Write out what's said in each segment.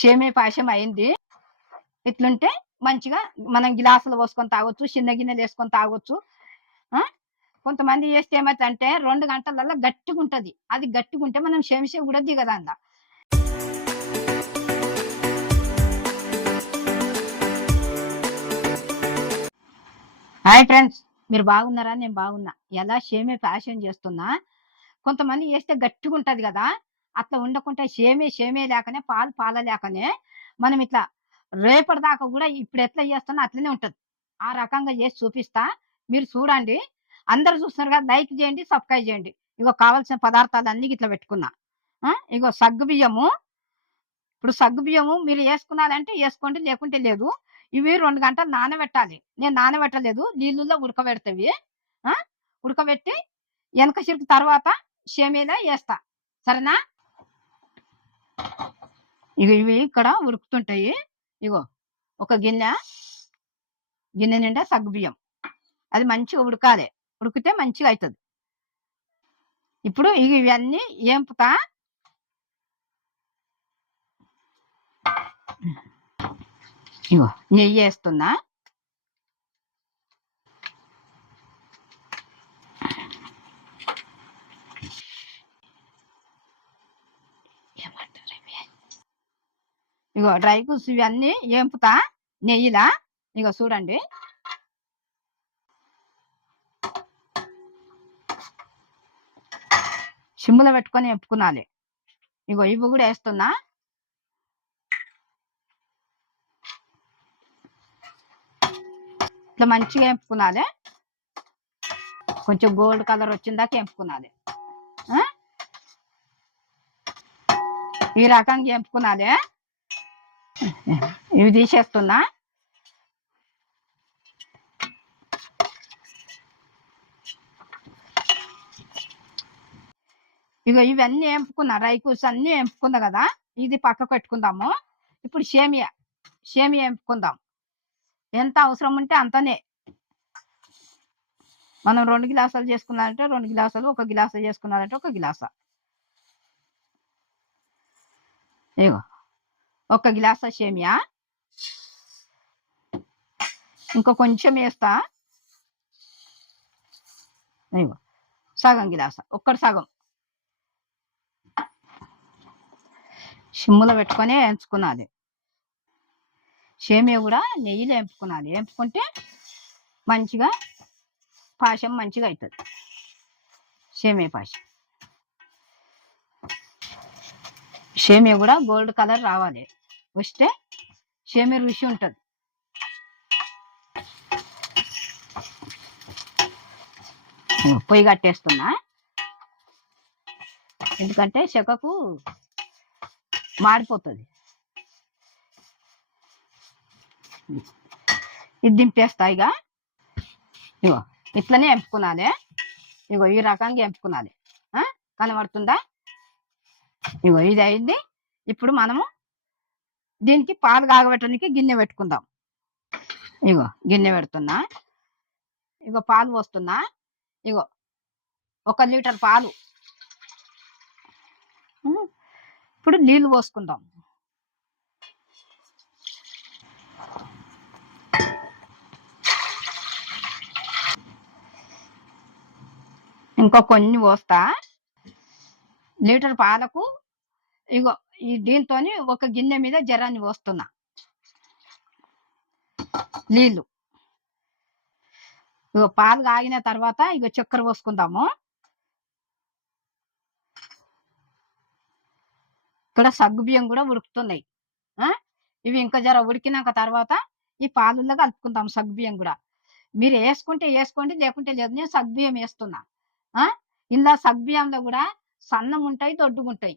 సేమియా పాయసం అయింది. ఇట్లుంటే మంచిగా మనం గిలాసులు పోసుకొని తాగొచ్చు, చిన్న గిన్నెలు వేసుకొని తాగొచ్చు. ఆ కొంతమంది చేస్తే ఏమైతుందంటే 2 గంటలల్లో గట్టిగుంటది. అది గట్టిగుంటే మనం చెంచా కూడా దిగదండ. హాయ్ ఫ్రెండ్స్, మీరు బాగున్నారా? నేను బాగున్నా. ఎలా సేమియా పాయసం చేస్తున్నా. కొంతమంది చేస్తే గట్టిగుంటది గదా! అట్లా ఉండకుంటే సేమియా లేకనే, పాల లేకనే మనం ఇట్లా రేపటిదాకా గూడా ఇప్పుడు ఎట్లా చేస్తున్నా అట్లనే ఉంటది. ఆ రకంగా చేసి చూపిస్తా. మీరు చూడండి. అందరూ చూస్తున్నారు కదా! లైక్ చేయండి, సబ్స్క్రైబ్ చేయండి. ఇగో కావాల్సిన పదార్థాలన్నీ ఇట్లా పెట్టుకున్నా. ఇగో సగ్గుబియ్యము. ఇప్పుడు సగ్గుబియ్యము మీరు ఏసుకున్నారంటే ఏసుకోండి, లేకుంటే లేదు. ఇవి 2 గంటలు నానబెట్టాలి. నేను నానబెట్టలేదు. నీళ్ళల్లో ఉడకబెడతవి. ఆ! ఉడకబెట్టి ఎనక చిలుకు తర్వాత సేమియాలో ఏస్తా. సరేనా? ఇవి ఇక్కడ ఉడుకుతుంటాయి. ఇగో ఒక గిన్నె నిండా సగ్గుబియ్యం. అది మంచిగా ఉడకాలి. ఉడికితే మంచిగా అయితది. ఇప్పుడు ఇవన్నీ ఏంపుతా. ఇగో నెయ్యేస్తున్నా. ఇగో డ్రై ఫ్రూట్స్ ఇవన్నీ ఏంపుతా నెయ్యిలా. ఇగో చూడండి. సిమ్ములో పెట్టుకొని ఎంపుకునాలి. ఇగో ఇవి కూడా వేస్తున్నా. ఇట్లా మంచిగా ఎంపుకునాలి. కొంచెం గోల్డ్ కలర్ వచ్చిందాక ఎంపుకునాలి. ఈ రకంగా ఎంపుకునాలి. ఇవి తీసేస్తున్నా. ఇగో ఇవన్నీ ఎంపుకున్నా. డ్రై ఫ్రూట్స్ అన్నీ ఎంపుకున్నా కదా, ఇది పక్కకు పెట్టుకుందాము. ఇప్పుడు సేమియా ఎంపుకుందాం. ఎంత అవసరం ఉంటే అంతనే. మనం 2 గిలాసాలు చేసుకున్నారంటే 2 గిలాసాలు, 1 గిలాస చేసుకున్నారంటే 1 గిలాస. ఇగో 1 గిలాస సేమియా. ఇంకో కొంచెం వేస్తా. ఇగో సగం గిలాస, ఒక్కటి సగం. సిమ్ములో పెట్టుకొని ఎంచుకున్నది. సేమియా కూడా నెయ్యిలో ఎంపుకున్నది. ఎంపుకుంటే మంచిగా పాయసం మంచిగా అవుతుంది. సేమియా పాయసం. సేమియా కూడా గోల్డ్ కలర్ రావాలి. వస్తే సేమియా రుచి ఉంటుంది. పొయ్యి కట్టేస్తున్నా. ఎందుకంటే చెక్కకు మాడిపోతుంది. ఇది దింపేస్తా. ఇగో ఇట్లనే ఎంపుకున్నది. ఇగో ఈ రకంగా ఎంపుకున్నది. కనబడుతుందా? ఇగో ఇది అయింది. ఇప్పుడు మనము దీనికి పాలు కాగబెట్టడానికి గిన్నె పెట్టుకుందాం. ఇగో గిన్నె పెడుతున్నా. ఇగో పాలు పోస్తున్నా. ఇగో 1 లీటర్ పాలు. ఇప్పుడు నీళ్లు పోసుకుందాం. ఇంకో కొన్ని పోస్తా. లీటర్ పాలకు ఇగో దీంతో 1 గిన్నె మీద జరాన్ని పోస్తున్నా నీళ్లు. ఇగో పాలు కాగిన తర్వాత ఇగో చక్కెర పోసుకుందాము. ఇక్కడ సగ్గుబియ్యం కూడా ఉడుకుతున్నాయి. ఇవి ఇంకా జర ఉడికినాక తర్వాత ఈ పాలుల్లో కలుపుకుందాం సగ్గుబియ్యం కూడా. మీరు వేసుకుంటే వేసుకోండి, లేకుంటే లేదు. నేను సగ్గుబియ్యం వేస్తున్నా. ఇలా సగ్గుబియ్యంలో కూడా సన్నం ఉంటాయి, దొడ్డుగుంటాయి.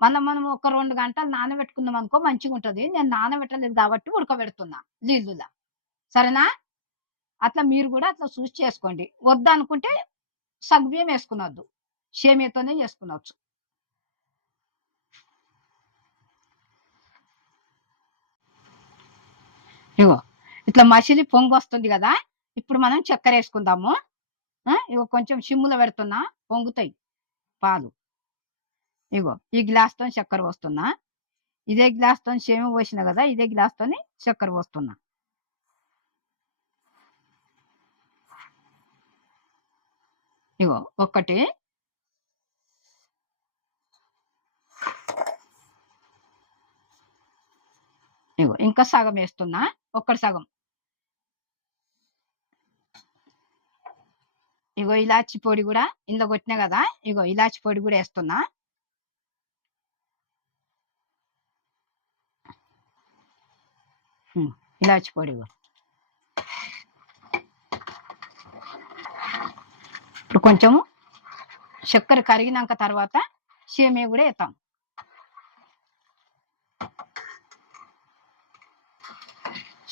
మనం ఒక 2 గంటలు నానబెట్టుకున్నాం అనుకో మంచిగా ఉంటుంది. నేను నానబెట్టలేదు కాబట్టి ఉడకబెడుతున్నా నీళ్ళులా. సరేనా? అట్లా మీరు కూడా అట్లా చూసి చేసుకోండి. వద్దనుకుంటే సగ్గుబియ్యం వేసుకునొద్దు, సేమియాతోనే చేసుకునవచ్చు. ఇగో ఇట్లా మసిలి పొంగు వస్తుంది కదా, ఇప్పుడు మనం చక్కెర వేసుకుందాము. ఇగో కొంచెం సిమ్ములో పెడుతున్నా, పొంగుతాయి పాలు. ఇగో ఈ గ్లాస్తో చక్కెర పోస్తున్నా. ఇదే గ్లాస్‌తోని సేమియా పోసినా గదా! ఇదే గ్లాస్‌తోని చక్కెర పోస్తున్నా. ఇగో ఒకటి, ఇగో ఇంకా సగం ఏస్తున్నా. ఒక్కటి సగం. ఇగో ఇలాచి పొడి గూడా ఇందులో కొట్టినా గదా! ఇగో ఇలాచి పొడి గూడా ఏస్తున్నా. ఇలాచి పొడి గూడా. ఇప్పుడు కొంచెము చక్కెర కరిగినాక తర్వాత సేమియా గూడా ఏత్తాం.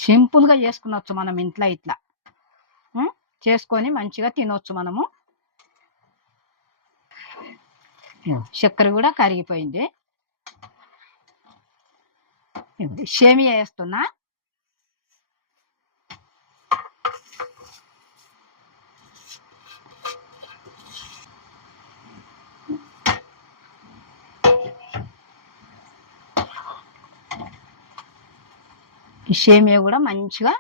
సింపుల్‌గా చేసుకునొచ్చు మనం ఇంట్లో ఇట్లా. చేసుకొని మంచిగా తినొచ్చు మనము. చక్కెర గూడా కరిగిపోయింది. సేమియా ఏస్తున్నా. ఈ సేమియా గూడా మంచిగా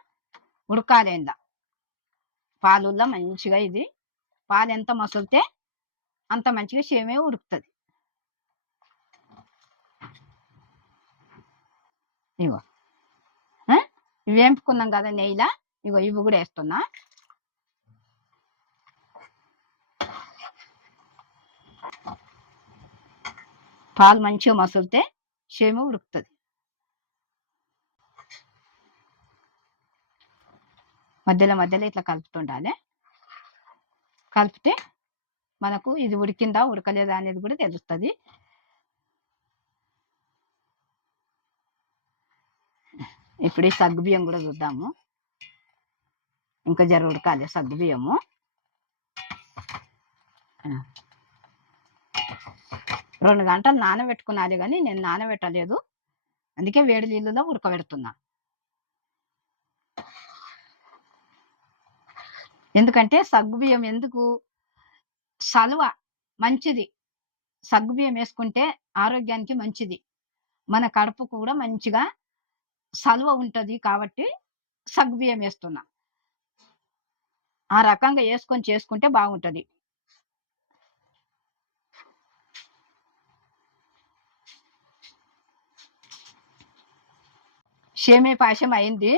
ఉడకాలి ఇందులో. పాలుల్లో మంచిగా ఇది పాలెంత మసులితే అంత మంచిగా సేమియా ఉడుకుతది. ఇగో వేంపుకున్నాం కదా నెయ్యిలా, ఇగో ఇవి కూడా వేస్తున్నా. పాలు మంచిగా మసులితే సేమియా ఉడుకుతుంది. మధ్యలో మధ్యలో ఇట్లా కలుపుతుండాలి. కలిపితే మనకు ఇది ఉడికిందా ఉడకలేదా అనేది కూడా తెలుస్తుంది. ఇప్పుడు ఈ సగ్గుబియ్యం కూడా చూద్దాము. ఇంకా జర ఉడకాలి సగ్గుబియ్యము. 2 గంటలు నానబెట్టుకున్నాలి, కానీ నేను నానబెట్టలేదు, అందుకే వేడి నీళ్ళలో ఉడకబెడుతున్నా. ఎందుకంటే సగ్గుబియ్యం ఎందుకు సలువ మంచిది. సగ్గుబియ్యం వేసుకుంటే ఆరోగ్యానికి మంచిది, మన కడుపు కూడా మంచిగా సలువ ఉంటుంది కాబట్టి సగ్గుబియ్యం వేస్తున్నా. ఆ రకంగా వేసుకొని చేసుకుంటే బాగుంటుంది. సేమియా పాయసం అయింది.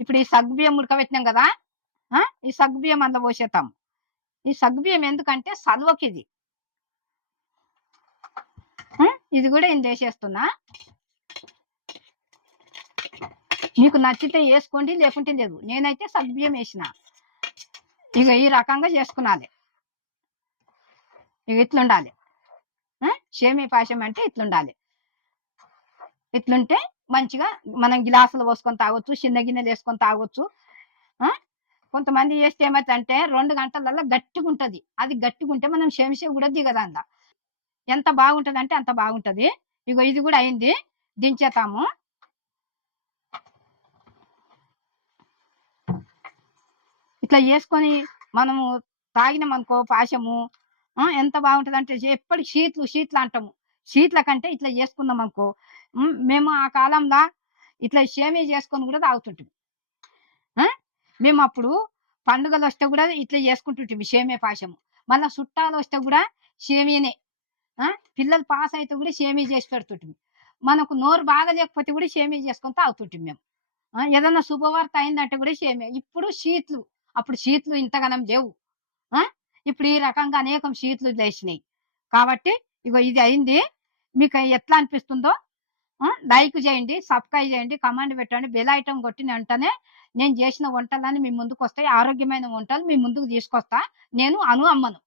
ఇప్పుడు ఈ సగ్గుబియ్యం ఉడకబెట్టినాం కదా, ఈ సగ్గుబియ్యం అందులో పోసేద్దాం. ఈ సగ్గుబియ్యం ఎందుకంటే సలువకి ఇది కూడా ఇంత వేసేస్తున్నా. మీకు నచ్చితే వేసుకోండి, లేకుంటే లేదు. నేనైతే సగ్గుబియ్యం వేసిన. ఇక ఈ రకంగా చేసుకున్నాలి. ఇక ఇట్లుండాలి. సేమియా పాయసం అంటే ఇట్లుండాలి. ఇట్లుంటే మంచిగా మనం గిలాసులు పోసుకొని తాగొచ్చు, చిన్న గిన్నెలు వేసుకొని తాగొచ్చు. కొంతమంది వేస్తే ఏమైతే 2 గంటలల్లో గట్టిగా ఉంటుంది. అది గట్టిగా ఉంటే మనం సేమియా కూడా దిగదా. ఎంత బాగుంటుంది అంటే అంత బాగుంటుంది. ఇగో ఇది కూడా అయింది, దించేతాము. ఇట్లా వేసుకొని మనము తాగినామనుకో పాయసము ఎంత బాగుంటుంది అంటే, ఎప్పటికి శీట్లు అంటాము. శీట్ల కంటే ఇట్లా చేసుకున్నాం అనుకో, మేము ఆ కాలంలో ఇట్లా సేమియా చేసుకొని కూడా తాగుతుంటాం. మేము అప్పుడు పండుగలు వస్తే కూడా ఇట్లా చేసుకుంటుంటాం సేమియా పాయసము. మళ్ళీ చుట్టాలు వస్తే కూడా సేమియానే. పిల్లలు పాస్ అయితే కూడా సేమియా చేసి పెడుతుంటాం. మనకు నోరు బాగా లేకపోతే కూడా సేమియా చేసుకొని తాగుతుంటాం మేము. ఏదన్నా శుభవార్త అయిందంటే కూడా సేమియా. ఇప్పుడు శీట్లు, అప్పుడు శీట్లు ఇంతగానం లేవు. ఇప్పుడు ఈ రకంగా అనేకం శీట్లు లేచినాయి కాబట్టి ఇగో ఇది అయింది. మీకు ఎట్లా అనిపిస్తుందో లైక్ చేయండి, సబ్స్క్రైబ్ చేయండి, కమెంట్ పెట్టండి. బెల్ ఐటమ్ కొట్టిన వెంటనే నేను చేసిన వంటలన్నీ మీ ముందుకు వస్తాయి. ఆరోగ్యమైన వంటలు మీ ముందుకు తీసుకొస్తా. నేను అమ్మను.